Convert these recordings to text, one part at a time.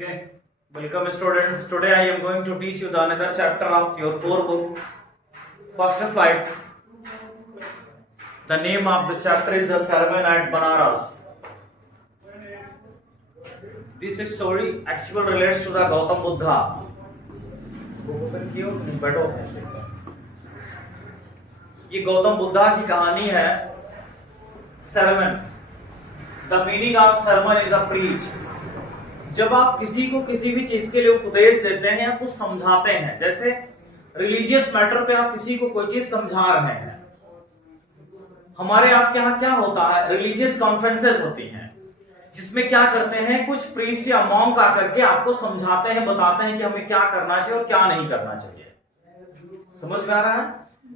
Okay, welcome students. Today I am going to teach you the another chapter of your core book, First Flight. The name of the chapter is The Sermon at Banaras. This story actually relates to the Gautam Buddha. ये गौतम बुद्धा की कहानी है. Sarman. The meaning of sermon is a preach. जब आप किसी को किसी भी चीज के लिए उपदेश देते हैं या कुछ समझाते हैं, जैसे रिलीजियस मैटर पे आप किसी को कोई चीज समझा रहे हैं. हमारे आपके यहाँ क्या होता है, रिलीजियस कॉन्फ्रेंसेस होती हैं जिसमें क्या करते हैं, कुछ प्रीस्ट या मॉन्क आकर के आपको समझाते हैं, बताते हैं कि हमें क्या करना चाहिए और क्या नहीं करना चाहिए. समझ में आ रहा है?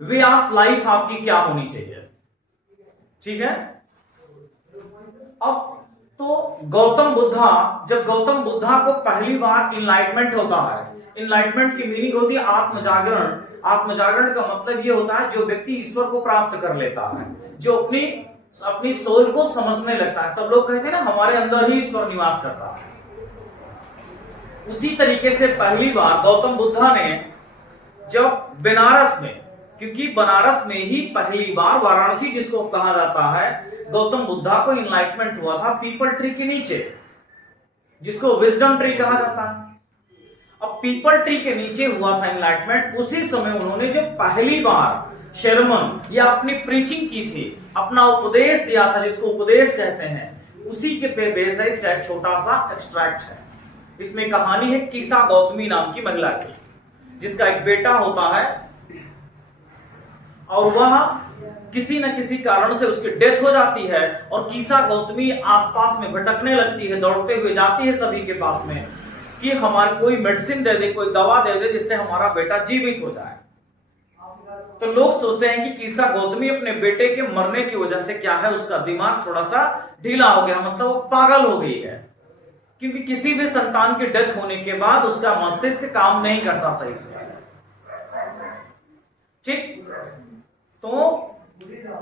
वे ऑफ लाइफ आपकी क्या होनी चाहिए. ठीक है. अब तो गौतम बुद्धा, जब गौतम बुद्धा को पहली बार इनलाइटमेंट होता है, इनलाइटमेंट की मीनिंग होती है आत्मजागरण. आत्मजागरण का मतलब यह होता है जो व्यक्ति ईश्वर को प्राप्त कर लेता है, जो अपनी सोल को समझने लगता है. सब लोग कहते हैं ना हमारे अंदर ही ईश्वर निवास करता है. उसी तरीके से पहली बार गौतम बुद्धा ने जब बनारस में, क्योंकि बनारस में ही पहली बार, वाराणसी जिसको कहा जाता है, गौतम बुद्धा को इनलाइटमेंट हुआ था पीपल ट्री के नीचे, जिसको विजडम ट्री कहा जाता है. अब पीपल ट्री के नीचे हुआ था इनलाइटमेंट. उसी समय उन्होंने जो पहली बार शर्मन या अपनी प्रीचिंग की थी, अपना उपदेश दिया था, जिसको उपदेश कहते हैं, उसी के पे बेस है. इसका एक छोटा सा एक्सट्रैक्ट है. इसमें कहानी है कीसा गौतमी नाम की महिला की, जिसका एक बेटा होता है और वह किसी न किसी कारण से उसकी डेथ हो जाती है. और कीसा गौतमी आसपास में भटकने लगती है, दौड़ते हुए जाती है सभी के पास में कि हमारे कोई मेडिसिन दे दे, कोई दवा दे दे जिससे हमारा बेटा जीवित हो जाए. तो लोग सोचते हैं कि कीसा गौतमी अपने बेटे के मरने की वजह से क्या है, उसका दिमाग थोड़ा सा ढीला हो गया, मतलब वो पागल हो गई है. क्योंकि किसी भी संतान की डेथ होने के बाद उसका मस्तिष्क काम नहीं करता सही से. ठीक. तो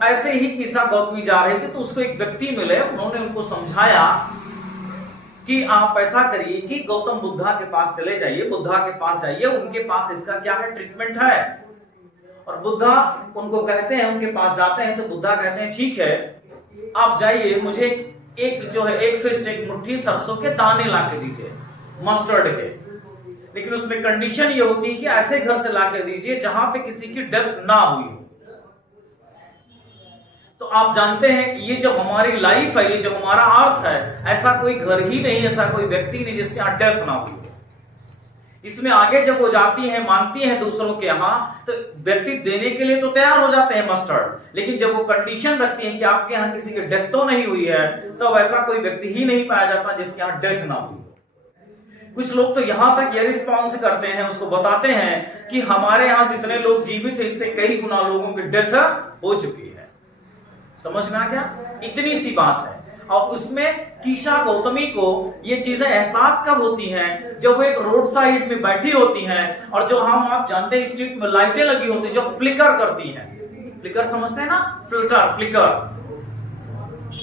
ऐसे ही कीसा गौतमी जा रहे थे तो उसको एक व्यक्ति मिले. उन्होंने उनको समझाया कि आप ऐसा करिए कि गौतम बुद्धा के पास चले जाइए, बुद्धा के पास जाइए, उनके पास इसका क्या है, ट्रीटमेंट है. और बुद्धा उनको कहते हैं, उनके पास जाते हैं तो बुद्धा कहते हैं ठीक है आप जाइए, मुझे एक फिस्ट, एक मुट्ठी सरसों के दाने ला के दीजिए, मस्टर्ड के. लेकिन उसमें कंडीशन ये होती है कि ऐसे घर से ला के दीजिए जहां पे किसी की डेथ ना हुई हो. तो आप जानते हैं कि ये जो हमारी लाइफ है, ये जो हमारा अर्थ है, ऐसा कोई घर ही नहीं, ऐसा कोई व्यक्ति नहीं जिसके यहां डेथ ना हुई. इसमें आगे जब वो जाती हैं, मांगती हैं दूसरों के यहां, तो व्यक्ति देने के लिए तो तैयार हो जाते हैं मस्टर्ड. लेकिन जब वो कंडीशन रखती हैं कि आपके यहां किसी की डेथ तो नहीं हुई है, तो ऐसा कोई व्यक्ति ही नहीं पाया जाता जिसके यहां डेथ ना हुई. कुछ लोग तो यहां तक ये रिस्पॉन्स करते हैं, उसको बताते हैं कि हमारे यहां जितने लोग जीवित हैं इससे कई गुना लोगों की डेथ हो चुकी है. समझ में आ गया? इतनी सी बात है. और उसमें कीसा गौतमी को ये चीजें एहसास कब होती हैं, जब वो एक रोड साइड में बैठी होती हैं और जो आप जानते हैं स्ट्रीट में लाइटें लगी होती हैं जो फ्लिकर करती हैं. फ्लिकर समझते हैं ना, फिल्टर, फ्लिकर,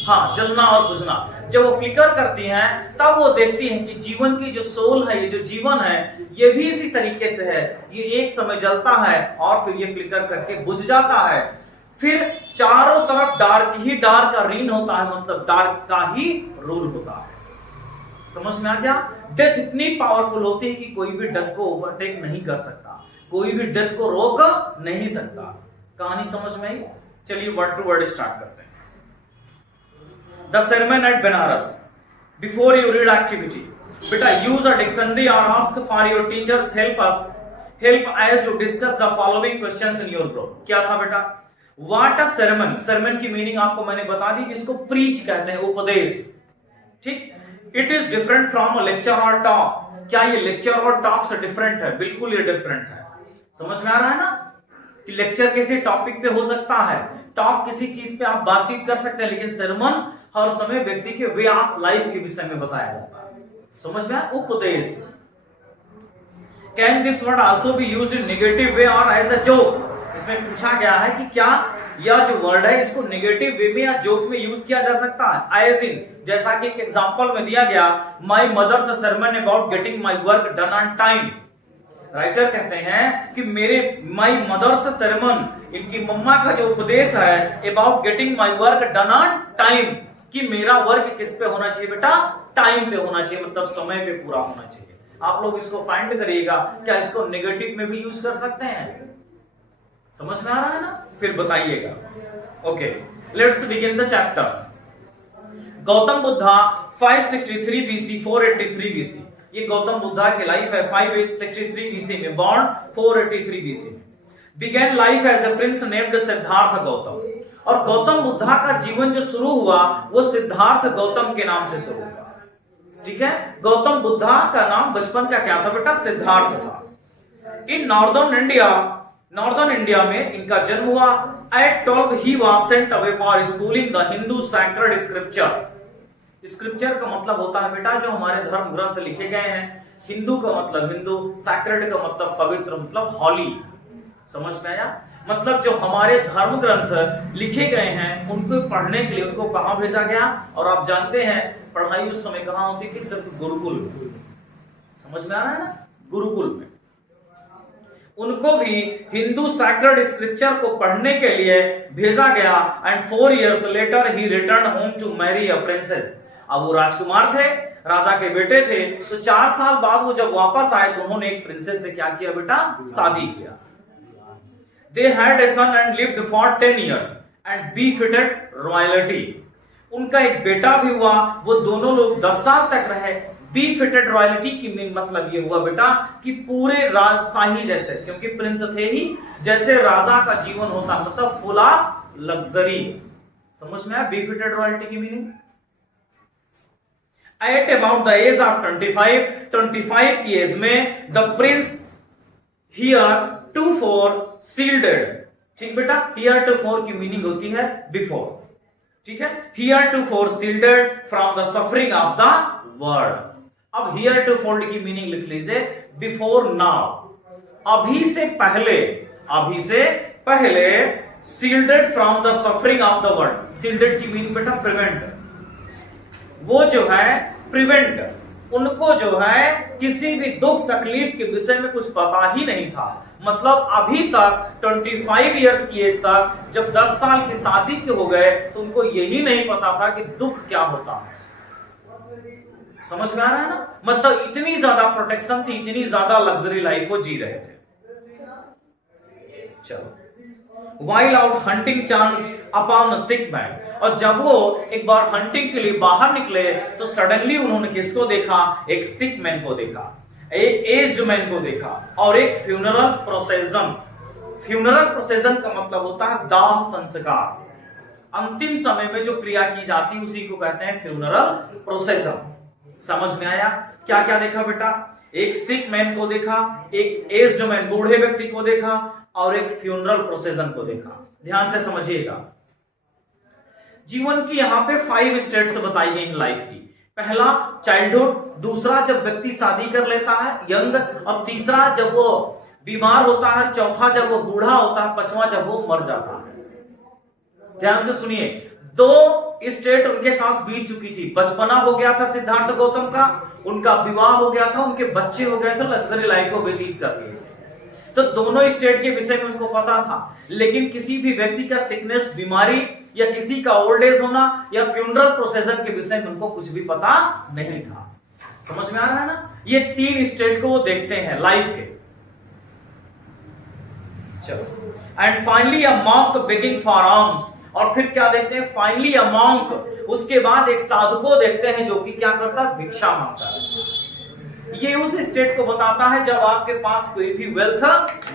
हाँ, जलना और बुझना. जब वो फ्लिकर करती हैं तब वो देखती हैं कि जीवन की जो सोल है, ये जो जीवन है, ये भी इसी तरीके से है. ये एक समय जलता है और फिर ये फ्लिकर करके बुझ जाता है. फिर चारों तरफ डार्क ही डार्क का रीन होता है, मतलब डार्क का ही रूल होता है. समझ में आ गया? डेथ इतनी पावरफुल होती है कि कोई भी डेथ को ओवरटेक नहीं कर सकता, कोई भी डेथ को रोक नहीं सकता. कहानी समझ में आई? चलिए वर्ड टू वर्ड स्टार्ट करते हैं. The sermon at Banaras. Before you read activity, beta use a dictionary or ask for your teachers help as you discuss the following questions in your group. क्या था बेटा? What a sermon. sermon की meaning आपको मैंने बता दी, जिसको preach कहते हैं, उपदेश. ठीक. It is different from a lecture or talk. क्या ये लेक्चर और टॉक से डिफरेंट है? बिल्कुल ये डिफरेंट है. समझ में आ रहा है ना कि लेक्चर किसी टॉपिक पे हो सकता है, टॉक किसी चीज पे आप बातचीत कर सकते हैं, लेकिन sermon हर समय व्यक्ति के वे ऑफ लाइफ के विषय में बताया जाता है. समझ में आया? उपदेश. Can this word also be used in negative way or as a joke? इसमें पूछा गया है कि क्या यह जो वर्ड है इसको नेगेटिव वे में या जोक में यूज किया जा सकता है, एज इन, जैसा कि एक एग्जांपल में दिया गया, my mother's sermon about getting my work done on time. Writer कहते हैं कि मेरे माय मदर्स sermon, इनकी मम्मा का जो उपदेश है about getting my work done on time, कि मेरा वर्क किस पे होना चाहिए बेटा, टाइम पे होना चाहिए, मतलब समय पे पूरा होना चाहिए। आप लोग इसको फाइंड करिएगा, क्या इसको नेगेटिव में भी यूज कर सकते हैं? समझ में आ रहा है ना? फिर बताइएगा। Okay, let's begin the chapter. Gautam Buddha 563 BC 483 BC, ये गौतम बुद्धा की लाइफ है। 563 BC में बॉर्न, 483 BC में began life as a prince named Siddhartha Gautam. और गौतम बुद्धा का जीवन जो शुरू हुआ वो सिद्धार्थ गौतम के नाम से शुरू हुआ। ठीक है, गौतम बुद्धा का नाम बचपन का क्या था बेटा, सिद्धार्थ था। इन नॉर्दर्न इंडिया में इनका जन्म हुआ। At 12 he was sent away for schooling the Hindu sacred scripture. Scripture का मतलब होता है बेटा जो हमारे धर्म ग्रंथ लिखे गए हैं। हिंदू का मतलब हिंदू, सैक्रेड का मतलब पवित्र, मतलब हॉली। समझ में आया? मतलब जो हमारे धर्म ग्रंथ लिखे गए हैं उनको पढ़ने के लिए उनको कहां भेजा गया? और आप जानते हैं पढ़ाई उस समय कहां होती थी? सिर्फ गुरुकुल। समझ में आ रहा है ना? गुरुकुल में उनको भी हिंदू सैक्रेड स्क्रिप्चर को पढ़ने के लिए भेजा गया। And 4 years later he return home to marry a princess. अब वो राजकुमार थे, राजा के बेटे थे, तो 4 साल बाद वो जब वापस आए तो उन्होंने एक प्रिंसेस से क्या किया बेटा? शादी किया। They had a son and lived for 10 years and befitted royalty. उनका एक बेटा भी हुआ, वो दोनों लोग 10 साल तक रहे। befitted royalty की मतलब ये हुआ बेटा कि पूरे राजशाही जैसे, क्योंकि प्रिंस थे ही, जैसे राजा का जीवन होता, मतलब फुल ऑफ लग्जरी। समझ में आया befitted royalty की meaning? At about the age of 25 की एज में the prince heretofore shielded. ठीक बेटा, हियर टू फोर की मीनिंग होती है बिफोर। ठीक है, heretofore shielded from the suffering of the world. अब हियर टू फोर की मीनिंग लिख लीजिए, बिफोर नाउ, अभी से पहले shielded from the suffering of the world. Shielded की मीनिंग बेटा प्रिवेंट, वो जो है प्रिवेंट, उनको जो है किसी भी दुख तकलीफ के विषय में कुछ पता ही नहीं था। मतलब अभी तक 25 इयर्स की एज तक, जब 10 साल की शादी के हो गए तो उनको यही नहीं पता था कि दुख क्या होता है। समझ में आ रहा है ना? मतलब इतनी ज्यादा प्रोटेक्शन थी, इतनी ज्यादा लग्जरी लाइफ वो जी रहे थे। चलो, while out hunting chance upon a sick man, और जब वो एक बार हंटिंग के लिए बाहर निकले तो सडनली उन्होंने किसको देखा? एक सिक मैन को देखा, एक एज्ड मैन को देखा, और एक फ्यूनरल प्रोसेशन। फ्यूनरल प्रोसेशन का मतलब होता है दाह संस्कार। अंतिम समय में जो क्रिया की जाती है उसी को कहते हैं फ्यूनरल प्रोसेशन। समझ में आया? क्या क्या देखा बेटा? एक सिक मैन को देखा, एक एज्ड मैन बूढ़े व्यक्ति को देखा, और एक फ्यूनरल प्रोसेशन को देखा। ध्यान से समझिएगा। जीवन की यहां पे 5 स्टेट्स बताई गई हैं लाइफ की। पहला चाइल्डहुड, दूसरा जब व्यक्ति शादी कर लेता है यंग, और तीसरा जब वो बीमार होता है, चौथा जब वो बूढ़ा होता है, पांचवा जब वो मर जाता है। ध्यान से सुनिए, 2 स्टेट उनके साथ बीत चुकी थी। बचपना हो गया था सिद्धार्थ गौतम का, उनका विवाह हो गया था, उनके बच्चे हो गए थे, लग्जरी लाइफ को व्यतीत कर रही है। तो दोनों स्टेट के विषय में उनको पता था, लेकिन किसी भी व्यक्ति का सिकनेस, बीमारी, या किसी का ओल्ड एज होना, या फ्यूनरल प्रोसेशन के विषय में उनको कुछ भी पता नहीं था। समझ में आ रहा है ना? ये 3 स्टेट को वो देखते हैं लाइफ के। चलो, and finally a monk begging for arms, और फिर क्या देखते हैं? फाइनली अ मॉन्क, उसके बाद एक साधु को देखते हैं जो कि क्या करता है? भिक्षा मांगता है। ये उस स्टेट को बताता है जब आपके पास कोई भी वेल्थ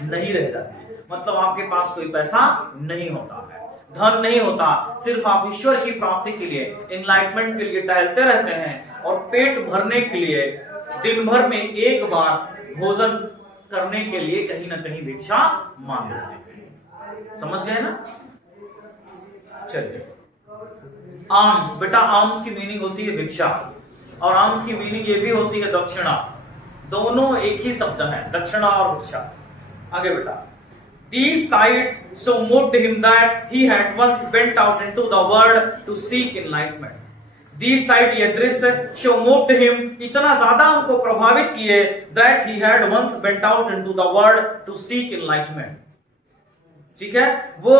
नहीं रह जाती, मतलब आपके पास कोई पैसा नहीं होता है, धन नहीं होता, सिर्फ आप ईश्वर की प्राप्ति के लिए, एनलाइटमेंट के लिए टहलते रहते हैं, और पेट भरने के लिए दिन भर में एक बार भोजन करने के लिए कहीं ना कहीं भिक्षा मांग लेते हैं। समझ गए ना? चलिए, आर्म्स बेटा, आर्म्स की मीनिंग होती है भिक्षा, और आर्म्स की मीनिंग ये भी होती है दक्षिणा। दोनों एक ही शब्द है, दक्षिणा और भिक्षा। आगे बेटा, These sights so moved him that he had once went out into the world to seek enlightenment. These sights, ये दृश्य so moved him, इतना ज्यादा उनको प्रभावित किए that he had once went out into the world to seek enlightenment. ठीक है, वो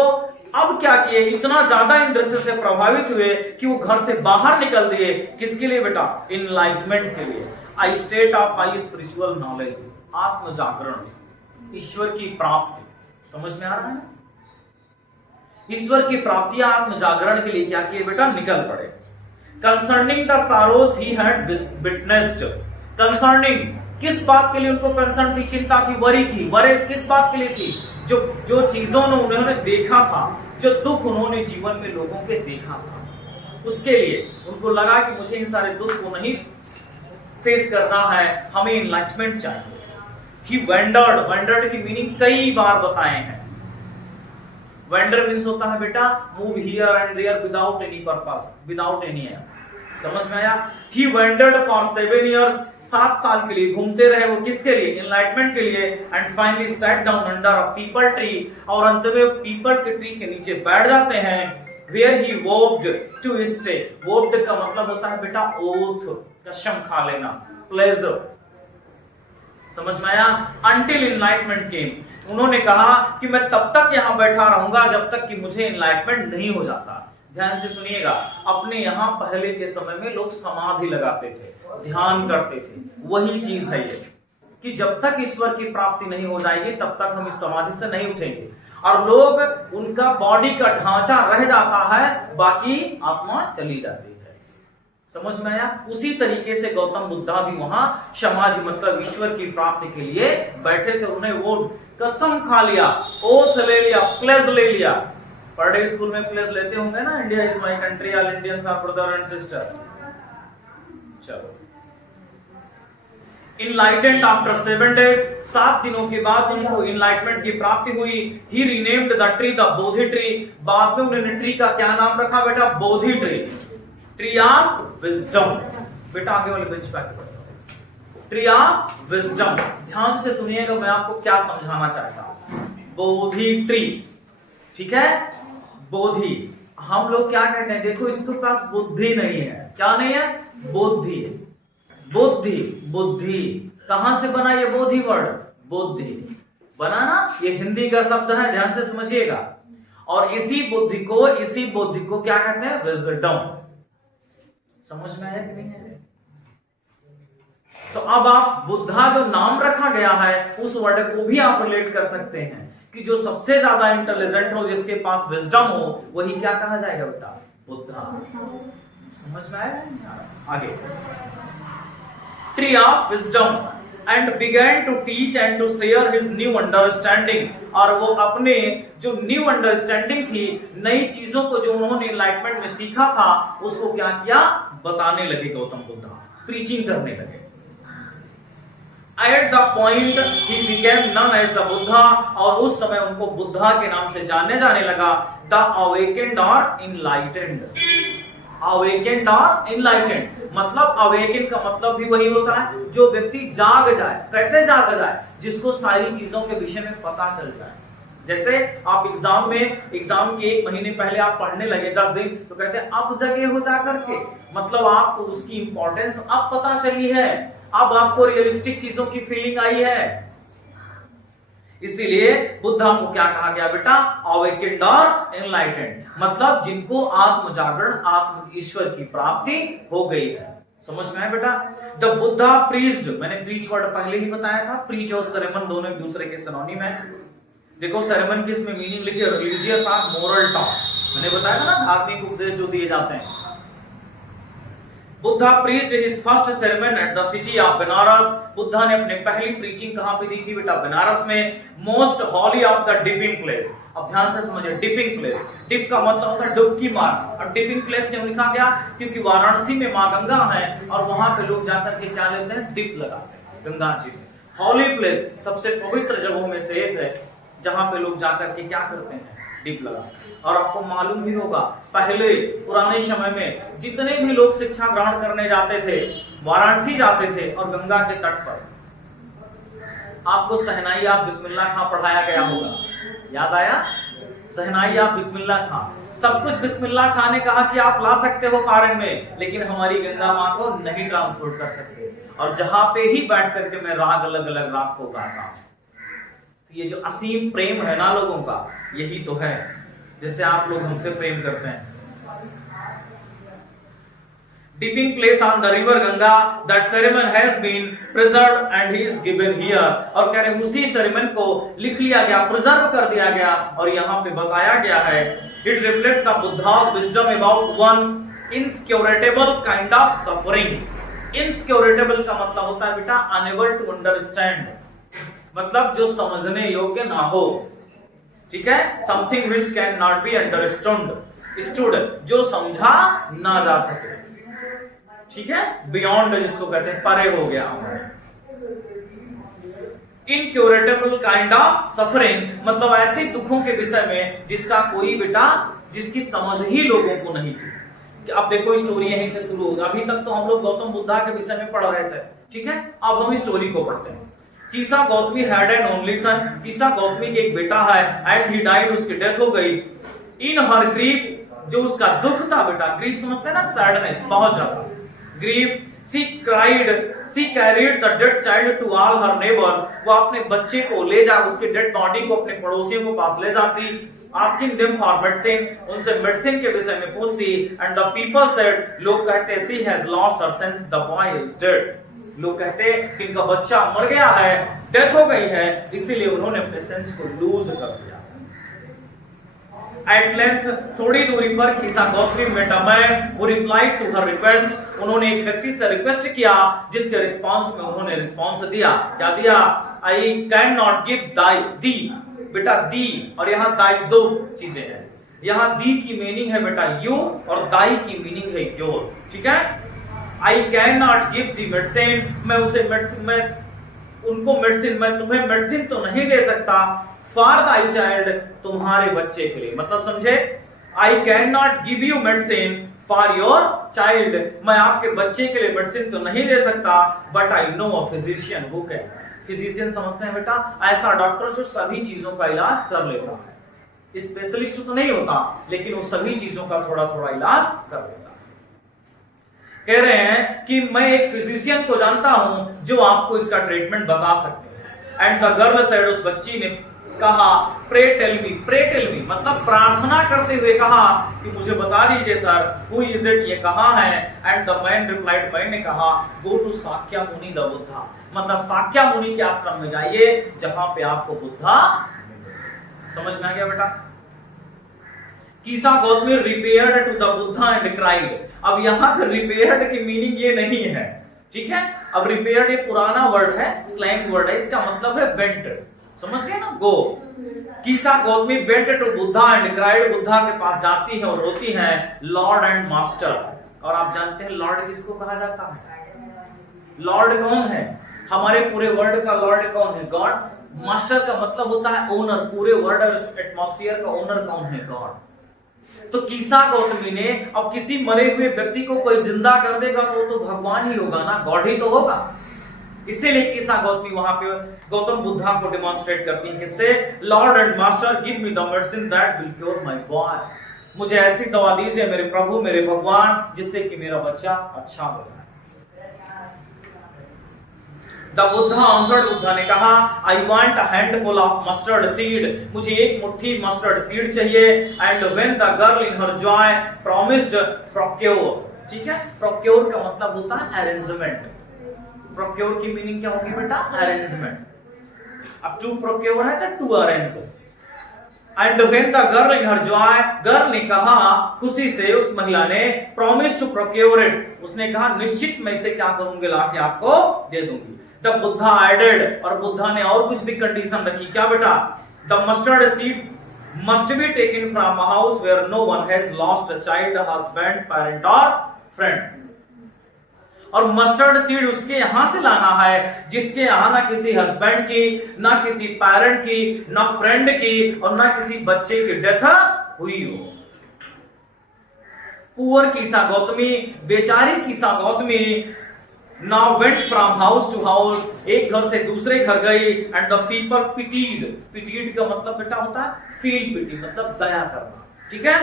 अब क्या किए, इतना ज्यादा इन दृश्य से प्रभावित हुए कि वो घर से बाहर निकल दिए। किसके लिए बेटा? इनलाइटमेंट के लिए। A state of high spiritual knowledge, आत्म जागरण, ईश्वर की प्राप्ति। समझ में आ रहा है ना? ईश्वर की प्राप्ति, आत्म जागरण के लिए क्या किए बेटा? निकल पड़े। Concerning the sorrows he had witnessed, concerning किस बात के लिए उनको कंसर्न थी, चिंता थी, वरी थी? वरी किस बात के लिए थी? जो चीजों ने उन्होंने देखा था, जो दुख उन्होंने जीवन में लोगों के देखा था, उसके लिए उनको लगा कि मुझे इन सारे दुख को नहीं फेस करना है, हमें एनलाइटमेंट चाहिए। He wandered, wandered की मीनिंग कई बार बताए हैं। wander मीन्स होता है बेटा move here and there without any purpose, without any aim। समझ में आया? He wandered for 7 years, 7 साल के लिए घूमते रहे। वो किसके लिए? एनलाइटमेंट के लिए। and finally sat down under a peepal tree, और अंत में पीपल के ट्री के नीचे बैठ जाते हैं। where he vowed to stay, vowed का मतलब होता है बेटा oath, कसम खा लेना, pleasure। समझ में आया? Until enlightenment came, उन्होंने कहा कि मैं तब तक यहां बैठा रहूंगा जब तक कि मुझे एनलाइटमेंट नहीं हो जाता। ध्यान से सुनिएगा, अपने यहां पहले के समय में लोग समाधि लगाते थे, ध्यान करते थे। वही चीज है ये कि जब तक ईश्वर की प्राप्ति नहीं हो जाएगी तब तक हम इस समाधि से नहीं उठेंगे। और लोग, उनका बॉडी का ढांचा रह जाता है, बाकी आत्मा चली जाती है। समझ में आया? उसी तरीके से गौतम बुद्धा भी वहां समाधि मतलब ईश्वर की प्राप्ति के लिए बैठे थे। उन्हें वो कसम खा लिया, ओथ ले लिया, प्लेज ले लिया। पर डे स्कूल में प्लेज लेते होंगे ना, India is my country, all Indians are brother and sister. चलो, इनलाइटेंड आफ्टर 7 days, 7 दिनों के बाद उनको इनलाइटमेंट की प्राप्ति हुई। He renamed the tree the Bodhi tree, बाद में उन्होंने ट्री का क्या नाम रखा बेटा? Bodhi tree, tree of wisdom. बेटा आगे वाले बेंच पे आके बैठो। ट्री ऑफ विजडम, ध्यान से सुनिएगा मैं आपको क्या समझाना चाहता हूं। बोधि ट्री, ठीक है? बोधि, हम लोग क्या कहते हैं? देखो इसके पास बुद्धि नहीं है। क्या नहीं है? बुद्धि। बुद्धि, बुद्धि कहां से बना ये बोधि वर्ड? बुद्धि बना ना, ये हिंदी का शब्द है, ध्यान से समझिएगा। और इसी बुद्धि को क्या कहते हैं? विजडम। समझ में आया कि नहीं है? तो अब आप बुद्धा जो नाम रखा गया है उस वर्ड को भी आप रिलेट कर सकते हैं कि जो सबसे ज्यादा इंटेलिजेंट हो, जिसके पास विजडम हो, वही क्या कहा जाएगा बेटा? बुद्धा। समझ में आया? आगे, tree of wisdom and began to teach and to share his new understanding, और वो अपने जो न्यू अंडरस्टैंडिंग थी, नई चीजों को जो उन्होंने एनलाइटमेंट में सीखा था, उसको क्या किया? बताने लगे गौतम बुद्धा, प्रीचिंग करने लगे। At the point he became known as the Buddha, और उस समय उनको बुद्धा के नाम से जाने जाने लगा। The awakened or enlightened, awakened और इनलाइटेंड, मतलब अवेकेंड का मतलब भी वही होता है जो व्यक्ति जाग जाए। कैसे जाग जाए? जिसको सारी चीजों के विषय में पता चल जाए। जैसे आप एग्जाम के 1 महीने पहले आप पढ़ने लगे 10 दिन, तो कहते हैं अब जगे हो जा करके, मतलब आपको उसकी इंपॉर्टेंस अब पता चली है, अब आपको रियलिस्टिक चीजों की फीलिंग आई है। इसीलिए बुद्धा को क्या कहा गया बेटा? अवेकेंड और एनलाइटेंड, मतलब जिनको आत्म जागरण, आत्म ईश्वर की प्राप्ति हो गई है। समझ में आया बेटा? द बुद्धा प्रीच्ड, मैंने प्रीच वर्ड पहले ही बताया था, प्रीच और सेरेमन दोनों एक दूसरे के सिनोनिम है। देखो सेरेमन की इसमें मीनिंग लिखी है रिलीजियस और मोरल टॉक, मैंने बताया था ना धार्मिक उपदेश जो दिए जाते हैं। Buddha preached his first sermon at the city of Banaras, Buddha ने अपने पहली प्रीचिंग कहां पे दी थी बेटा? बनारस में। Most holy of the dipping place, अब ध्यान से समझिए, डिपिंग प्लेस, डिप का मतलब होता है डुबकी मारना, और डिपिंग प्लेस क्यों लिखा गया? क्योंकि वाराणसी में मां गंगा है और वहां पे लोग जाकर के क्या लेते हैं? डिप लगाते हैं गंगा जी में। हॉली प्लेस सबसे पवित्र जगहों में से एक है जहां पे लोग जाकर के क्या करते हैं? डिप लगाते हैं। और आपको मालूम भी होगा पहले पुराने समय में जितने भी लोग शिक्षा ग्रहण करने जाते थे वाराणसी जाते थे और गंगा के तट पर। आपको सहनाई आप बिस्मिल्लाह खां पढ़ाया गया होगा, याद आया? शहनाई आप बिस्मिल्लाह खां, सब कुछ बिस्मिल्लाह खां ने कहा कि आप ला सकते हो फॉरेन में, लेकिन हमारी गंगा माँ को नहीं ट्रांसपोर्ट कर सकते। और जहां पे ही बैठ करके मैं राग अलग अलग राग को गाता हूं। तो ये जो असीम प्रेम है ना लोगों का, यही तो है जैसे आप लोग हमसे प्रेम करते हैं। Dipping place on the river Ganga, that ceremony has been preserved and is given here। और कह रहे उसी सेरेमनी को लिख लिया गया, प्रिजर्व कर दिया गया और यहाँ पे बताया गया है। It reflects the Buddha's wisdom about one inscrutable kind of suffering। Inscrutable का मतलब होता है बेटा unable to understand, मतलब जो समझने योग्य ना हो, ठीक है? Something which can not be understood, जो समझा ना जा सके, ठीक है? बियॉन्ड जिसको कहते हैं, परे हो गया हमारे। इनक्यूरेटेबल काइंड ऑफ सफरिंग, मतलब ऐसे दुखों के विषय में जिसका कोई बेटा, जिसकी समझ ही लोगों को नहीं थी। कि अब देखो स्टोरी यहीं से शुरू होगा। अभी तक तो हम लोग गौतम बुद्धा के विषय में पढ़ रहे थे, ठीक है? अब हम स्टोरी को पढ़ते हैं। Kisa Gautami had an only son, Kisa Gautami के एक बेटा है, एंड ही डाइड, उसकी डेथ हो गई। इन हर ग्रीफ, जो उसका दुख था बेटा, ग्रीफ समझते हैं ना, सैडनेस, बहुत ज्यादा grief, she carried the dead child to all her neighbors। वो अपने बच्चे को ले जा, उसके डेड बॉडी को अपने पड़ोसियों को पास ले जाती। asking them for medicine, उनसे मेडिसिन के विषय में पूछती। and the people said, लोग कहते she has lost her sense, the boy is dead। लोग कहते कि इनका बच्चा मर गया है, डेथ हो गई है, इसीलिए उन्होंने अपने सेंस को लूज कर दिया। At length, थोड़ी दूरी पर कीसा Gautami met a man who replied to her request। उन्होंने एक व्यक्ति से रिक्वेस्ट किया, जिसके रिस्पांस में उन्होंने रिस्पांस दिया। क्या दिया? I cannot give thee, बेटा दी और यहाँ दाई दो चीजें हैं। यहाँ दी की मीनिंग है बेटा यू और दाई की मीनिंग है योर, ठीक है? I cannot give the medicine, मैं उसे मेडिसिन, मैं उनको मेडिसिन, मैं तुम्हें मेडिसिन तो नहीं दे सकता। फॉर दाई चाइल्ड, तुम्हारे बच्चे के लिए, मतलब समझे? I can not give you medicine for your child, मैं आपके बच्चे के लिए मेडिसिन तो नहीं दे सकता, but I know a physician who can. Physician समझते हैं बेटा, ऐसा डॉक्टर जो सभी चीजों का इलाज कर लेता है। स्पेशलिस्ट तो नहीं होता, लेकिन वो सभी चीजों का थोड़ा थोड़ा इलाज कर लेता है। कह रहे हैं कि मैं एक फिजिशियन को जानता हूं जो आपको इसका ट्रीटमेंट बता सकते हैं। एंड द गर्ल सेड, उस बच्ची ने कहा, प्रे टेल मी, मतलब प्रार्थना करते हुए कहा कि मुझे बता दीजिए सर, हु इज इट, ये कहां है? And the man replied, man ने कहा, गो टू साक्या मुनि द बुद्धा, मतलब साक्या मुनि के आश्रम में जाइए जहां पे आपको बुद्धा। समझ में आ गया बेटा? Kisa Gautami repaired to the Buddha and cried. अब यहाँ पे रिपेयर्ड की मीनिंग ये नहीं है, ठीक है? अब रिपेयर्ड एक पुराना वर्ड है, स्लैंग वर्ड है, इसका मतलब है बेंट। समझ गए ना? Go. Kisa Gautami went to Buddha and cried, Buddha के पास जाती है और रोती है, लॉर्ड एंड मास्टर। और आप जानते हैं लॉर्ड किसको कहा जाता है? लॉर्ड कौन है? हमारे पूरे वर्ल्ड का लॉर्ड कौन है? गॉड। मास्टर का मतलब होता है ओनर, पूरे वर्ल्ड और एटमॉस्फेयर का ओनर कौन है? गॉड। तो कीसा गौतमी ने, अब किसी मरे हुए व्यक्ति को कोई जिंदा कर देगा तो वो तो भगवान ही होगा ना, गॉड ही तो होगा। इसीलिए कीसा गौतमी वहां पे गौतम बुद्धा को डेमोन्स्ट्रेट करती है, किससे? Lord and master, give me the medicine that will cure my boy. मुझे ऐसी दवा दीजिए मेरे प्रभु, मेरे भगवान, जिससे कि मेरा बच्चा अच्छा हो जाए। द बुद्धा आंसर्ड, बुद्धा ने कहा, I want a handful of mustard seed, मुझे एक मुट्ठी मस्टर्ड सीड चाहिए। And when the girl in her Joy promised procure, ठीक है? प्रोक्योर का मतलब होता है अरेंजमेंट। प्रोक्योर की मीनिंग क्या होगी बेटा? अरेंजमेंट। अब टू प्रोक्योर है तो to arrange. And when the girl in her joy, girl ने कहा खुशी से, उस महिला ने, प्रॉमिस टू प्रोक्योर इट, उसने कहा निश्चित मैं इसे क्या करूंगी, लाके आपको दे दूंगी। द बुद्धा एडेड, और बुद्धा ने और कुछ भी कंडीशन रखी। क्या बेटा? The mustard seed must be taken from a house where no one has lost a child, husband, parent और फ्रेंड। और मस्टर्ड सीड उसके यहां से लाना है जिसके यहां ना किसी हस्बैंड की, ना किसी पेरेंट की, ना फ्रेंड की, और ना किसी बच्चे की डेथ हुई हो। पुअर कीसा गौतमी, बेचारी Kisa Gautami, now went from house to house, एक घर से दूसरे घर गई, and the people pitied, pitied का मतलब बेटा होता है फील पिटी, मतलब दया करना, ठीक है,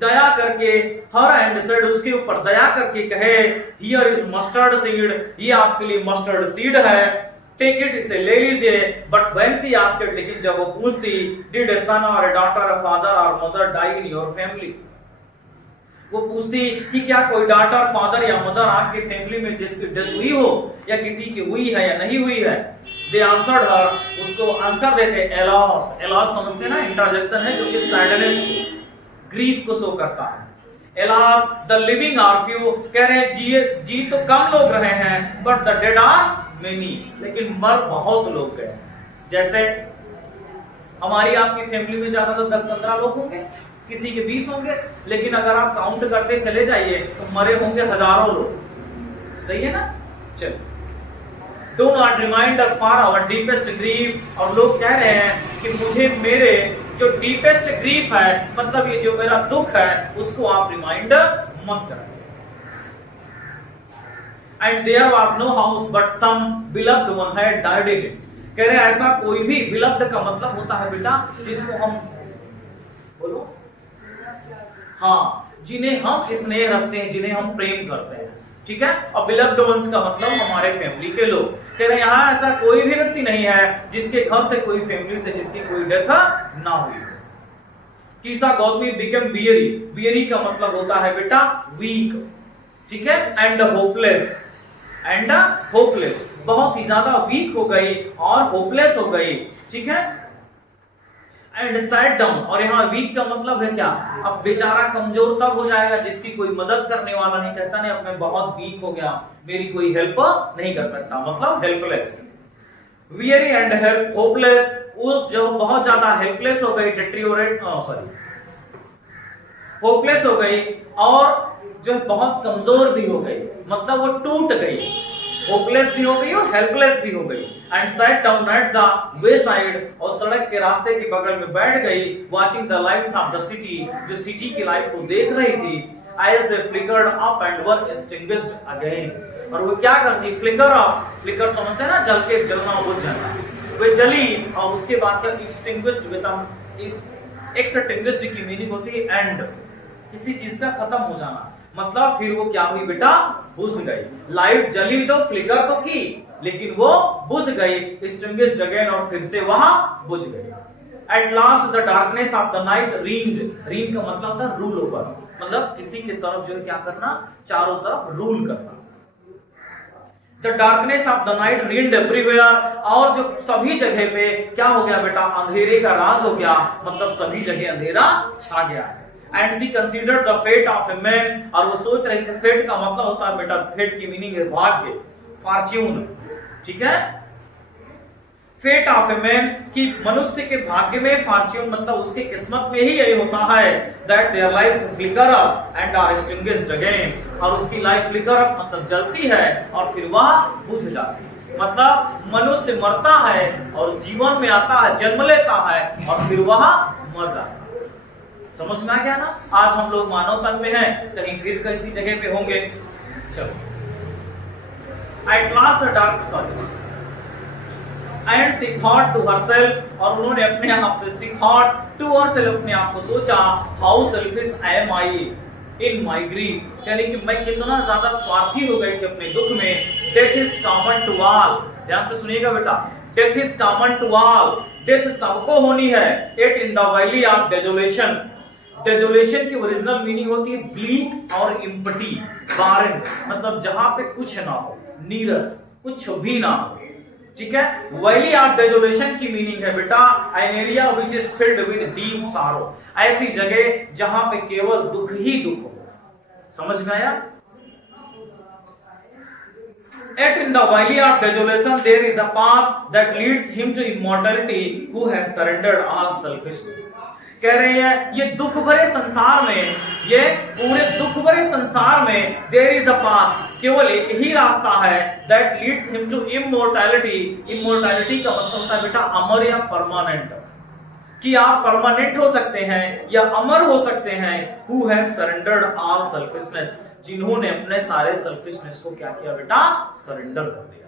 दया करके, हर एंड सेड, उसके ऊपर दया करके कहे, हियर इज मस्टर्ड सीड, ये आपके लिए मस्टर्ड सीड है, टेक इट, इसे ले लीजिए, बट व्हेन शी आस्क्ड, लेकिन जब वो पूछती, did a son or a daughter, a father or mother die in your family, वो पूछती कि क्या कोई डॉटर, फादर या मदर आपके फैमिली में जिसकी डेथ हुई हो, या किसी की हुई है या नहीं हुई है, दे आंसर्ड हर, उसको आंसर देते, एलॉस, एलॉस समझते ना, इंटरजेक्शन है जो कि सैडनेस, ग्रीफ को शो करता है, alas the living are few, कह रहे हैं जी तो कम लोग रहे हैं, but the dead are many, लेकिन मर बहुत लोग गए। जैसे हमारी आपकी फैमिली में ज्यादा तो 10-15 लोग होंगे, किसी के 20 होंगे, लेकिन अगर आप काउंट करते चले जाइए तो मरे होंगे हजारों लोग, सही है ना। चलो, do not remind us for our deepest grief, और लोग कह रहे हैं कि मुझे मेरे जो डीपेस्ट ग्रीफ है, मतलब ये जो मेरा दुख है, उसको आप रिमाइंड मत करें। And there was no house but some beloved one had died in it, कह रहे हैं ऐसा कोई भी, बिलव्ड का मतलब होता है बेटा जिसको हम, बोलो, हाँ, जिन्हें हम स्नेह रखते हैं, जिन्हें हम प्रेम करते हैं, ठीक है, और बिलव्ड वंस का मतलब हमारे फैमिली के लोग, कह रहे हैं यहाँ ऐसा कोई भी व्यक्ति नहीं है जिसके घर से, कोई फैमिली से जिसकी कोई डेथ ना हुई। कीसा गौतमी बिकम बियरी, बियरी का मतलब होता है बेटा वीक, ठीक है, एंड होपलेस, एंड होपलेस, बहुत ही ज्यादा वीक हो गई और होपलेस हो गई, ठीक है, एंड सैट डाउन, और यहाँ वीक का मतलब है क्या, अब बेचारा कमजोर तब हो जाएगा जिसकी कोई मदद करने वाला नहीं, कहता नहीं अब मैं बहुत वीक हो गया, मेरी कोई हेल्प नहीं कर सकता, मतलब helpless. Weary and help hopeless, वो जो बहुत ज्यादा हेल्पलेस हो गई, डिटेरियोरेट, सॉरी, होपलेस हो गई, और जो बहुत कमजोर भी हो गई, मतलब वो टूट गई, होपलेस भी हो गई और हेल्पलेस भी हो गई। And sat down at the way side, और सड़क के रास्ते के बगल में बैठ गई, watching the lights off the city, जो सिटी की लाइट को देख रही थी, as they flickered up and were extinguished again, और वो क्या करती, फ्लिकर अप, फ्लिकर समझते हैं ना, जल के जलना, बुझ जाना, वे जली, और उसके बाद क्या, एक्सटिंग्विश्ड, एक्सटिंग्विश्ड की मीनिंग होती है एंड, किसी चीज का खत्म हो जाना, मतलब फिर वो क्या हुई बेटा, बुझ गई, लाइट जली तो, फ्लिकर तो की, लेकिन वो बुझ गई, एक्सटिंग्विश्ड अगेन, और फिर से वहां बुझ गई। At last the darkness of the night reigned, reign का मतलब होता है रूल ओवर, मतलब किसी की तरफ जो है क्या करना, चारों तरफ रूल करना। The darkness of the night reigned everywhere, और जो सभी जगह पे क्या हो गया बेटा, अंधेरे का राज हो गया, मतलब सभी जगह अंधेरा छा गया। And she considered the fate of a man, और वो सोच रही थी, फेट का मतलब होता है बेटा, फेट की मीनिंग है भाग्य, फॉर्च्यून, ठीक है, फेट ऑफ ए मैन, कि मनुष्य के भाग्य में, फॉर्च्यून मतलब उसके किस्मत में ही यही होता है, that their lives flicker up and are extinguished again, और उसकी लाइफ फ्लिकर अप मतलब जलती है और फिर वह बुझ जाती है, मतलब मनुष्य मरता है और जीवन में आता है, जन्म लेता है और फिर वह मर जाता है। समझ में आ गया ना। आज हम लोग मानव तन में हैं, कहीं फिर किसी जगह पे होंगे। चलो, at last the dark, sorry, and she thought to herself, और उन्होंने अपने आप से, शी थॉट टू हरसेल्फ, अपने आप को सोचा, how selfish am I in my grief, यानी कि मैं कितना ज्यादा स्वार्थी हो गई थी अपने दुख में। Death is common to all, ध्यान से सुनिएगा बेटा, death is common to all, death सबको होनी है। It in the valley of desolation, desolation की ओरिजिनल मीनिंग होती है ब्लीक और एम्प्टी, बारन, मतलब जहां पे कुछ ना हो, नीरस, कुछ भी ना हो, ठीक है। वैली ऑफ डेजोलेशन की मीनिंग है बेटा, an area which is filled with deep sorrow, ऐसी जगह जहां पे केवल दुख ही दुख हो। समझ में आया। Yet in the valley of desolation there is a path that leads him to immortality who has surrendered all selfishness। कह रहे हैं ये दुख भरे संसार में, ये पूरे दुख भरे संसार में there is a path, केवल एक ही रास्ता है, that leads him to immortality। immortality का मतलब होता है बेटा अमर या परमानेंट, कि आप परमानेंट हो सकते हैं या अमर हो सकते हैं। Who has surrendered all selfishness, जिन्होंने अपने सारे सेल्फिशनेस को क्या किया बेटा, सरेंडर कर दिया।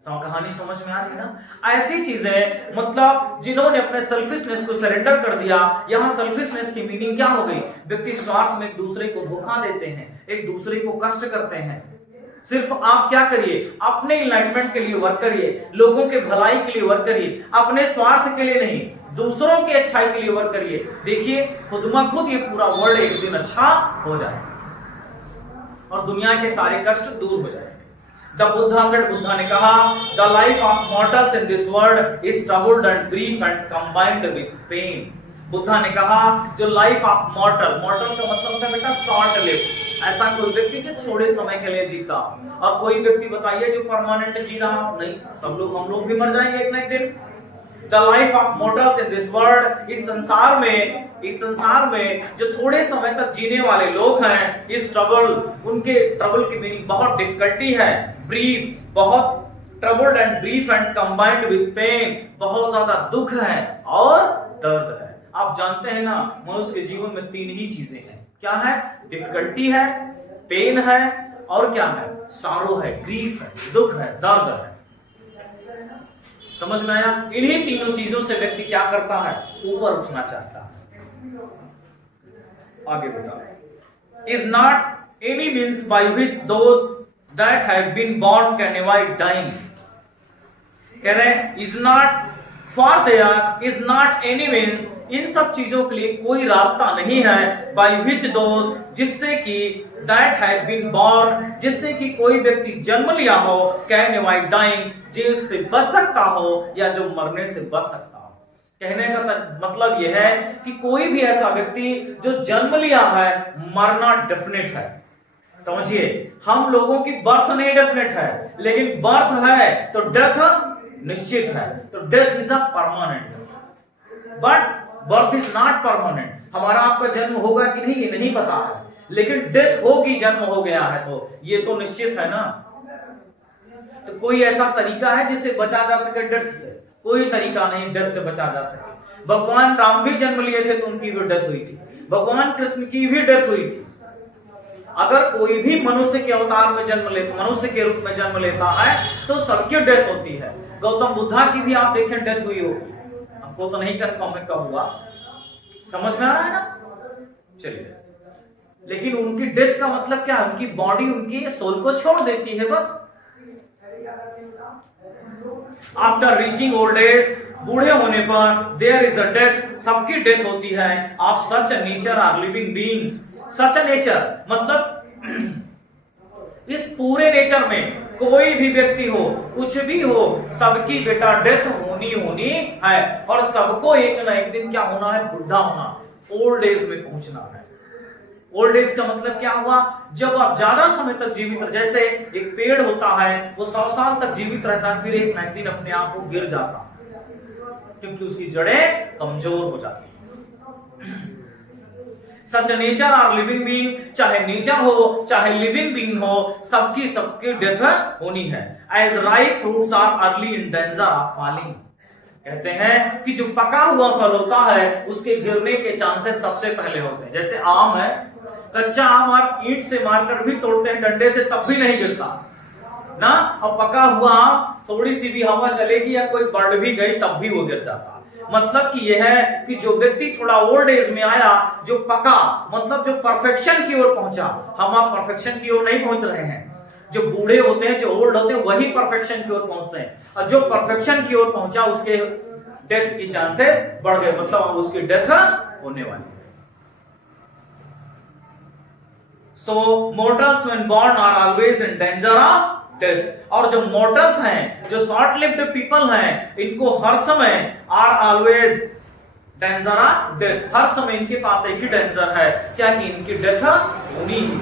कहानी समझ में आ रही है ना। ऐसी चीजें मतलब जिन्होंने अपने सेल्फिशनेस को सरेंडर कर दिया। यहां सेल्फिशनेस की मीनिंग क्या हो गई, व्यक्ति स्वार्थ में एक दूसरे को धोखा देते हैं, एक दूसरे को कष्ट करते हैं। सिर्फ आप क्या करिए, अपने इनलाइटमेंट के लिए वर्क करिए, लोगों के भलाई के लिए वर्क करिए, अपने स्वार्थ के लिए नहीं, दूसरों की अच्छाई के लिए वर्क करिए। देखिए खुद म खुद ये पूरा वर्ल्ड एक दिन अच्छा हो जाए और दुनिया के सारे कष्ट दूर हो जाए। द बुद्धा सेड, बुद्धा ने कहा, the life of mortals in this world is troubled and brief and combined with pain. Buddha ने कहा जो लाइफ ऑफ मॉर्टल, मॉर्टल का मतलब होता है बेटा शॉर्ट लिव, ऐसा कोई व्यक्ति जो थोड़े समय के लिए जीता। और कोई व्यक्ति बताइए जो परमानेंट जी रहा, नहीं, सब लोग, हम लोग भी मर जाएंगे एक ना एक दिन। The life of mortals in this world, इस संसार में जो थोड़े समय तक जीने वाले लोग हैं, इस ट्रबल, उनके ट्रबल की मीनिंग बहुत डिफिकल्टी है, ब्रीफ, बहुत troubled and brief and combined with pain, बहुत ज्यादा दुख है और दर्द है। आप जानते हैं ना मनुष्य के जीवन में तीन ही चीजें हैं, क्या है, डिफिकल्टी है, पेन है और क्या है, सारो है, ग्रीफ है, दुख है, दर्द है। समझ में आया। इन्हीं तीनों चीजों से व्यक्ति क्या करता है, ऊपर उठना चाहता है। आगे बढ़ा, is not any means by which those that have been born can avoid dying. कह रहे हैं is not for there is not any means, इन सब चीजों के लिए कोई रास्ता नहीं है, बाय व्हिच दोज, जिससे कि दैट हैव बीन बॉर्न, जिससे कि कोई व्यक्ति जन्म लिया हो, कैन अवॉइड डाइंग, जो उससे बच सकता हो या जो मरने से बच सकता हो। कहने का मतलब यह है कि कोई भी ऐसा व्यक्ति जो जन्म लिया है, मरना डेफिनेट है। समझिए, हम लोगों की बर्थ नहीं डेफिनेट है, लेकिन बर्थ है तो डेथ निश्चित है। तो death is a permanent, but birth is not permanent. हमारा आपका जन्म होगा कि नहीं ये नहीं पता है, लेकिन डेथ होगी, जन्म हो गया है तो ये तो निश्चित है ना। तो कोई ऐसा तरीका है जिससे बचा जा सके डेथ से? कोई तरीका नहीं डेथ से बचा जा सके। भगवान राम भी जन्म लिए थे तो उनकी भी डेथ हुई थी, भगवान कृष्ण की भी डेथ हुई थी। अगर कोई भी मनुष्य के अवतार में जन्म लेता, मनुष्य के रूप में जन्म लेता है तो सबकी डेथ होती है। गौतम बुद्धा की भी आप देखें डेथ हुई होगी, हमको तो नहीं कंफर्म है कब हुआ, समझ में आ रहा है ना। चलिए, लेकिन उनकी डेथ का मतलब क्या है, उनकी बॉडी उनकी सोल को छोड़ देती है बस। आफ्टर रीचिंग ओल्ड एज, बूढ़े होने पर, देयर इज अ डेथ, सबकी डेथ होती है। आप such a nature are living beings, such a nature मतलब इस पूरे नेचर में कोई भी व्यक्ति हो, कुछ भी हो, सबकी बेटा डेथ होनी है और सबको एक ना एक दिन क्या होना है, बुढ़ा होना, ओल्ड एज में पहुंचना है। ओल्ड एज का मतलब क्या हुआ, जब आप ज्यादा समय तक जीवित रह, जैसे एक पेड़ होता है वो 100 साल तक जीवित रहता है, फिर एक ना एक दिन अपने आप वो गिर जाता है क्योंकि उसकी जड़ें कमजोर हो जाती है। Such nature are living being, चाहे नेचर हो चाहे लिविंग बीइंग हो, सबकी डेथ होनी है। As ripe fruits are early in danger of falling, कहते हैं कि जो पका हुआ फल होता है उसके गिरने के चांसेस सबसे पहले होते हैं। जैसे आम है, कच्चा आम आप ईंट से मारकर भी तोड़ते हैं डंडे से, तब भी नहीं गिरता ना, और पका हुआ आम थोड़ी सी भी हवा चलेगी या कोई बर्ड भी गई तब भी वो गिर जाता। मतलब कि यह है कि जो व्यक्ति थोड़ा ओल्ड एज में आया, जो पका मतलब जो परफेक्शन की ओर पहुंचा, हम आप परफेक्शन की ओर नहीं पहुंच रहे हैं। जो बूढ़े होते हैं, जो ओल्ड होते हैं, वही परफेक्शन की ओर पहुंचते हैं, और जो परफेक्शन की ओर पहुंचा उसके डेथ की चांसेस बढ़ गए, मतलब अब उसकी डेथ होने वाली है। So mortals when born are always in danger of death, और जो मोर्टल्स हैं, जो शॉर्ट लिव्ड पीपल हैं, इनको हर समय are always danger of death, हर समय इनके पास एक ही डेंजर है, क्या कि इनकी डेथ होनी ही।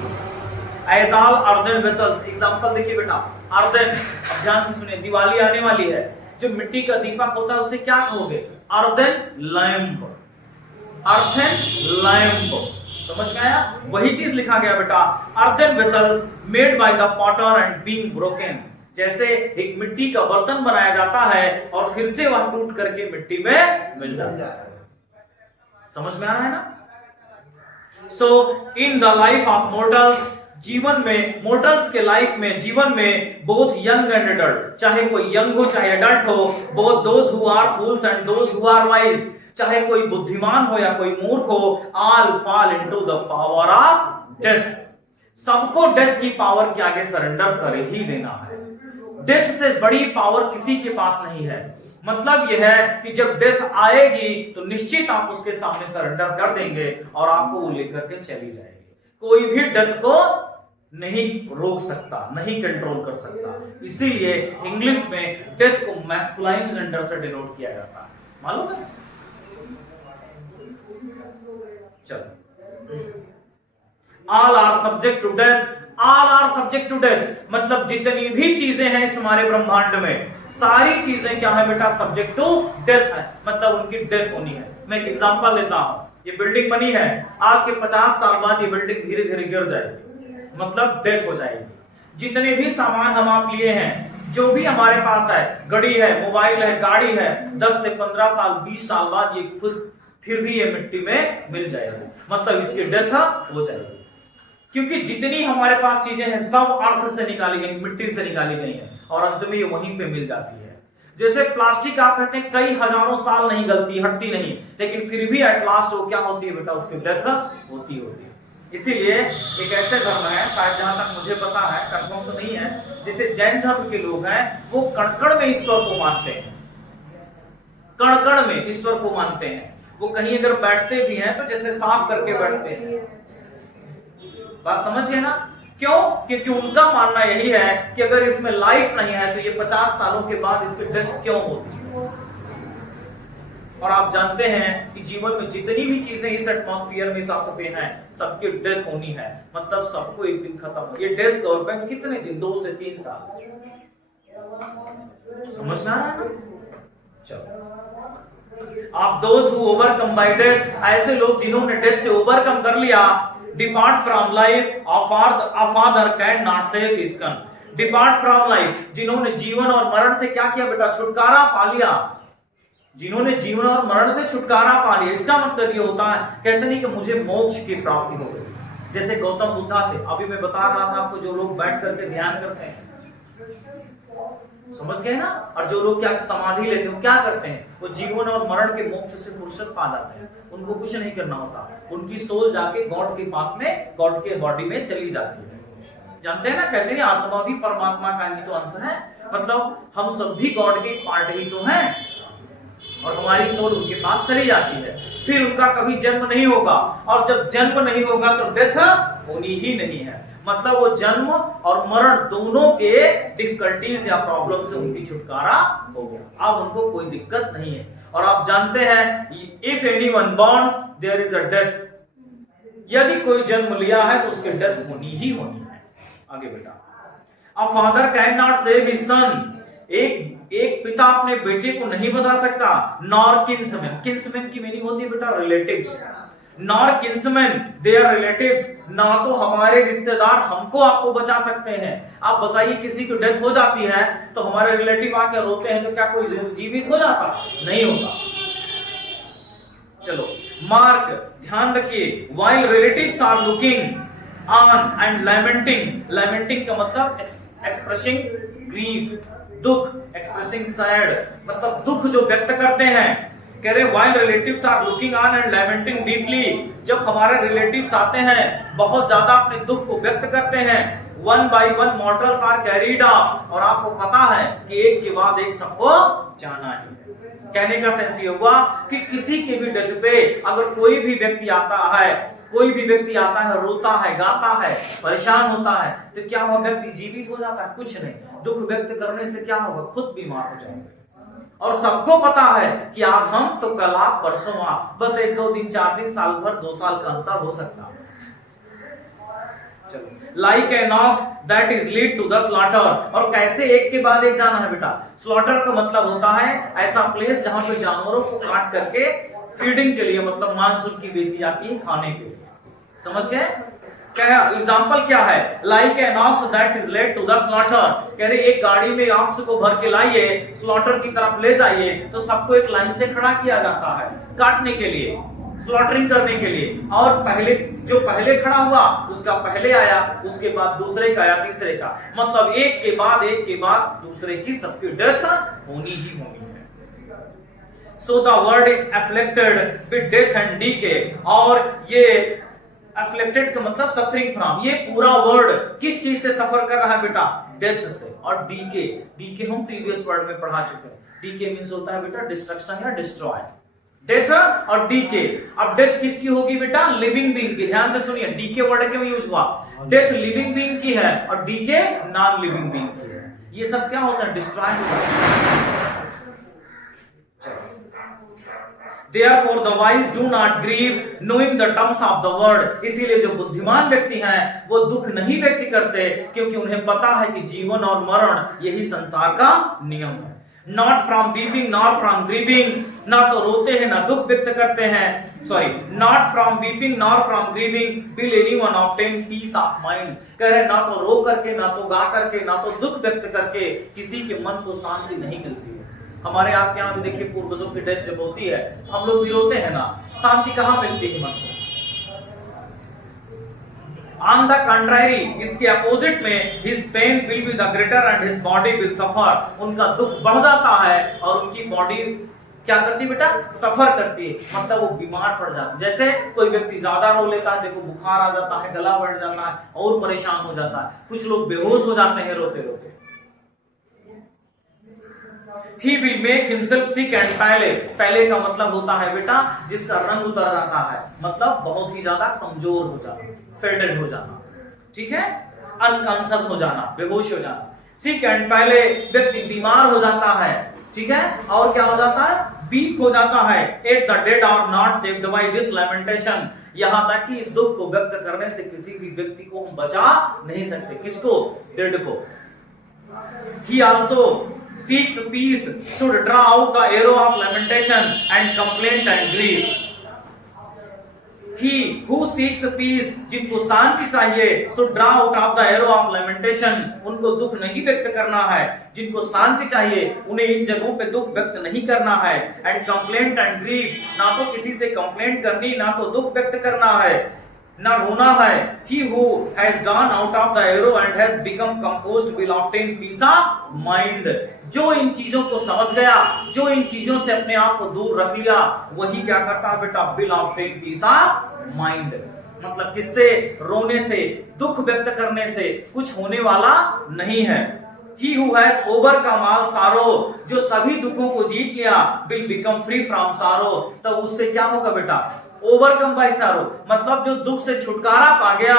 As all earthen vessels, example देखिए बेटा, अर्दन, अब ध्यान से सुनिए, दिवाली आने वाली है, जो मिट्टी का दीपक होता है उसे क्या कहोगे, अर्दन लैंप, अर्थन लैंप, समझ में आया। वही चीज लिखा गया बेटा, earthen vessels made by the Potter and being broken, जैसे एक मिट्टी का बर्तन बनाया जाता है और फिर से वह टूट करके मिट्टी में मिल जाता है। समझ में आ रहा है ना। सो in the life of mortals जीवन में, मोर्टल्स के लाइफ में, जीवन में बोथ यंग एंड एडल्ट, चाहे कोई यंग हो चाहे एडल्ट हो, both those who are fools and those who are wise, चाहे कोई बुद्धिमान हो या कोई मूर्ख हो, all fall into the power of death. सबको डेथ की पावर के आगे सरेंडर कर ही देना है। डेथ से बड़ी पावर किसी के पास नहीं है। मतलब यह है कि जब डेथ आएगी तो निश्चित आप उसके सामने सरेंडर कर देंगे और आपको वो लेकर के चली जाएगी। कोई भी डेथ को नहीं रोक सकता, नहीं कंट्रोल कर सकता। इसीलिए इंग्लिश में डेथ को मैस्कुलाइन जेंडर से डिनोट किया जाता है, मालूम है? चलो, all are subject to death, all are subject to death मतलब जितनी भी चीजें हैं इस हमारे ब्रह्मांड में, सारी चीजें क्या है बेटा? सब्जेक्ट टू डेथ है, मतलब उनकी डेथ होनी है। मैं एक एग्जांपल देता हूं। ये बिल्डिंग बनी है, आज के 50 साल बाद ये बिल्डिंग धीरे धीरे गिर जाएगी, मतलब डेथ हो जाएगी। जितने भी सामान हम आप लिए हैं, जो भी हमारे पास है, घड़ी है, मोबाइल है, गाड़ी है, 10 से 15 साल 20 साल बाद ये फिर भी ये मिट्टी में मिल जाएगी, मतलब इसकी डेथ हो जाएगी। क्योंकि जितनी हमारे पास चीजें हैं सब अर्थ से निकाली गई, मिट्टी से निकाली गई है और अंत में ये वहीं पे मिल जाती है। जैसे प्लास्टिक आप कहते हैं कई हजारों साल नहीं गलती, हटती नहीं, लेकिन फिर भी एट लास्ट वो क्या होती है बेटा? उसकी डेथ होती है। इसीलिए एक ऐसे धर्म है, शायद जहां तक मुझे पता है, कंफर्म तो नहीं है, जिसे जैन धर्म के लोग हैं, वो कण-कण में ईश्वर को मानते हैं, कण-कण में ईश्वर को मानते हैं। वो कहीं अगर बैठते भी हैं तो जैसे साफ करके बैठते हैं। बात समझ गए ना? क्यों? क्योंकि उनका मानना यही है कि अगर इसमें लाइफ नहीं है तो ये 50 सालों के बाद इसकी डेथ क्यों होती है। और आप जानते हैं कि जीवन में जितनी भी चीजें इस एटमॉस्फेयर में, इस अर्थ पे हैं, सबकी डेथ होनी है, मतलब सबको एक दिन खत्म हो। ये डेस्क और बेंच कितने दिन? 2 से 3 साल। समझ में आ रहा है ना? चलो, आप दोस्त हु ओवरकम बाय डेथ, ऐसे लोग जिन्होंने डेथ से ओवरकम कर लिया, depart from life, a father can not save his son। Depart from life, जिन्होंने जीवन और मरण से क्या किया बेटा? छुटकारा पा लिया। जिन्होंने जीवन और मरण से छुटकारा पा लिया, इसका मतलब ये होता है, कहते नहीं कि मुझे मोक्ष की प्राप्ति हो गई। जैसे गौतम बुद्धा थे, अभी मैं बता रहा था आपको, जो लोग बैठ करके ध्यान करते हैं, समझ गए ना? और जो लोग क्या समाधि लेते हैं, क्या करते हैं? वो जीवन और मरण के मोक्ष से फुर्सत पा जाते हैं। उनको कुछ नहीं करना होता, उनकी सोल जाके गॉड के पास में, गॉड के बॉडी में चली जाती है। जानते हैं ना, कहते हैं आत्मा भी परमात्मा का ही तो अंश है, मतलब हम सब भी गॉड के पार्ट ही तो हैं, और हमारी सोल उनके पास चली जाती है। फिर उनका कभी जन्म नहीं होगा, और जब जन्म नहीं होगा तो डेथ होनी ही नहीं है। मतलब वो जन्म और मरण दोनों के डिफिकल्टीज या प्रॉब्लम से उनकी छुटकारा हो गया। अब उनको कोई दिक्कत नहीं है। और आप जानते हैं, if anyone borns there is a death, यदि कोई जन्म लिया है तो उसकी डेथ होनी ही होनी है। आगे बेटा, a father can not save his son, एक पिता अपने बेटे को नहीं बता सकता। नॉर किन्समैन, किन्समैन की मीनिंग होती है बेटा relatives, nor kinsman they are relatives, ना तो हमारे रिश्तेदार हमको आपको बचा सकते हैं। आप बताइए, किसी की डेथ हो जाती है तो हमारे रिलेटिव आकर रोते हैं तो क्या कोई जीवित हो जाता? नहीं होता। चलो, मार्क, ध्यान रखिए, while relatives are looking on and lamenting, lamenting का मतलब एक्सप्रेसिंग ग्रीफ, दुख, एक्सप्रेसिंग सैड, मतलब दुख जो व्यक्त करते हैं। कह रहे while relatives are looking on and lamenting deeply, जब हमारे रिलेटिव्स आते हैं, बहुत ज्यादा अपने दुख को व्यक्त करते हैं। One by one mortals are carried off, और आपको पता है कि एक के बाद एक सबको जाना है। कहने का सेंस ये हुआ कि किसी के भी डेथ पे अगर कोई भी व्यक्ति आता है, कोई भी व्यक्ति आता है, रोता है, गाता है, परेशान होता है, तो क्या वह व्यक्ति जीवित हो जाता है? कुछ नहीं। दुख व्यक्त करने से क्या होगा? खुद बीमार हो जाएंगे। और सबको पता है कि आज हम तो कल आप, परसों आप, बस 1-2 दिन, 4 दिन, साल भर, 2 साल का अंतर हो सकता है। चलो, like an ox that is lead to the slaughter, और कैसे एक के बाद एक जाना है बेटा? स्लॉटर का मतलब होता है ऐसा प्लेस जहां पे जानवरों को काट करके फीडिंग के लिए, मतलब मांस उनकी बेची जाती है खाने के लिए। समझ गए? क्या एग्जांपल क्या है? Like an ox that is led to the slaughter, कह रहे एक गाड़ी में ऑक्स को भर के लाइए, स्लॉटर की तरफ ले जाइए, तो सबको एक लाइन से खड़ा किया जाता है काटने के लिए। स्लॉटरिंग करने के लिए, और जो पहले खड़ा हुआ उसका पहले आया, उसके बाद दूसरे का आया, तीसरे का, मतलब एक के बाद दूसरे की सबकी डेथ होनी ही होनी है। So the word is afflicted with death and decay, और ये afflicted का मतलब सफरिंग फ्रॉम, ये पूरा वर्ड किस चीज से सफर कर रहा है बेटा? डेथ से। और डीके हम प्रीवियस वर्ड में पढ़ा चुके हैं। डीके मींस होता है बेटा डिस्ट्रक्शन या डिस्ट्रॉय। डेथ और डीके। अब डेथ किसकी होगी बेटा? लिविंग बीइंग की। ध्यान से सुनिए, डीके वर्ड क्यों यूज हुआ? डेथ लिविंग बीइंग की है और डीके नॉन लिविंग बीइंग की है। ये सब क्या होता है? डिस्ट्रॉय होता है। Therefore the wise do not grieve knowing the terms of the word, इसीलिए जो बुद्धिमान व्यक्ति हैं वो दुख नहीं व्यक्त करते, क्योंकि उन्हें पता है कि जीवन और मरण यही संसार का नियम है। Not from weeping nor from grieving, ना तो रोते हैं ना दुख व्यक्त करते हैं, sorry, not from weeping nor from grieving will anyone obtain peace of mind, कह रहे ना तो रो करके, ना तो गा करके, ना तो दुख व्यक्त करके किसी के मन को शांति नहीं मिलती है। हमारे आपके यहाँ भी देखिए पूर्वजों की डेथ जब होती है हम लोग भी रोते हैं ना, शांति कहाँ मिलती है मन को? On the contrary, इसके अपोजिट में his pain will be the greater and his body will suffer, उनका दुख बढ़ जाता है और उनकी बॉडी क्या करती है बेटा? सफर करती है, मतलब वो बीमार पड़ जाता है। जैसे कोई व्यक्ति ज्यादा रो लेता है, देखो बुखार आ जाता है, गला बैठ जाता है और परेशान हो जाता है, कुछ लोग बेहोश हो जाते हैं रोते रोते। He will make himself sick and pale, पहले का मतलब होता है बेटा जिसका रंग उतर जाता है, मतलब बहुत ही ज्यादा कमजोर हो जाना, फेडेड हो जाना, ठीक है, अनकॉन्शियस हो जाना, बेहोश हो जाना। सिक एंड पहले व्यक्ति बीमार हो जाता है, ठीक है, और क्या हो जाता है? वीक हो जाता है। But the dead are not saved by this lamentation, यहां तक कि इस दुख को व्यक्त करने से किसी भी व्यक्ति को हम बचा नहीं सकते। किसको? डेड को। He also seeks peace should draw out the arrow of lamentation and complaint and grief. He who seeks peace, जिनको शांति चाहिए, should draw out of the arrow of lamentation, उनको दुख नहीं व्यक्त करना है। जिनको शांति चाहिए उन्हें इन जगहों पे दुख व्यक्त नहीं करना है। and complaint and grief, ना तो किसी से कंप्लेंट करनी, ना तो दुख व्यक्त करना है, ना रोना है। He who has gone out of the arrow and has become composed will obtain peace of mind, जो इन चीजों को समझ गया, जो इन चीजों से अपने आप को दूर रख लिया, वही क्या करता है बेटा? will obtain peace of mind, मतलब किससे? रोने से, दुख व्यक्त करने से कुछ होने वाला नहीं है। He who has overcome all sorrow, जो सभी दुखों को जीत लिया, will become free from sorrow, तो उससे क्या होगा बेटा? ओवरकम बाय सारो, मतलब जो दुख से छुटकारा पा गया,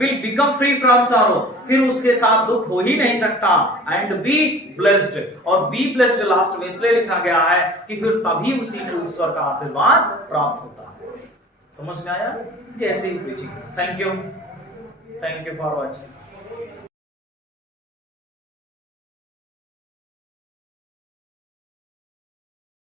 will become free from sorrow, फिर उसके साथ दुख हो ही नहीं सकता। and be blessed, और be blessed लास्ट में इसलिए लिखा गया है कि फिर तभी उसी को ईश्वर का आशीर्वाद प्राप्त होता है। समझ में आया? कैसे he preaching. Thank you for watching.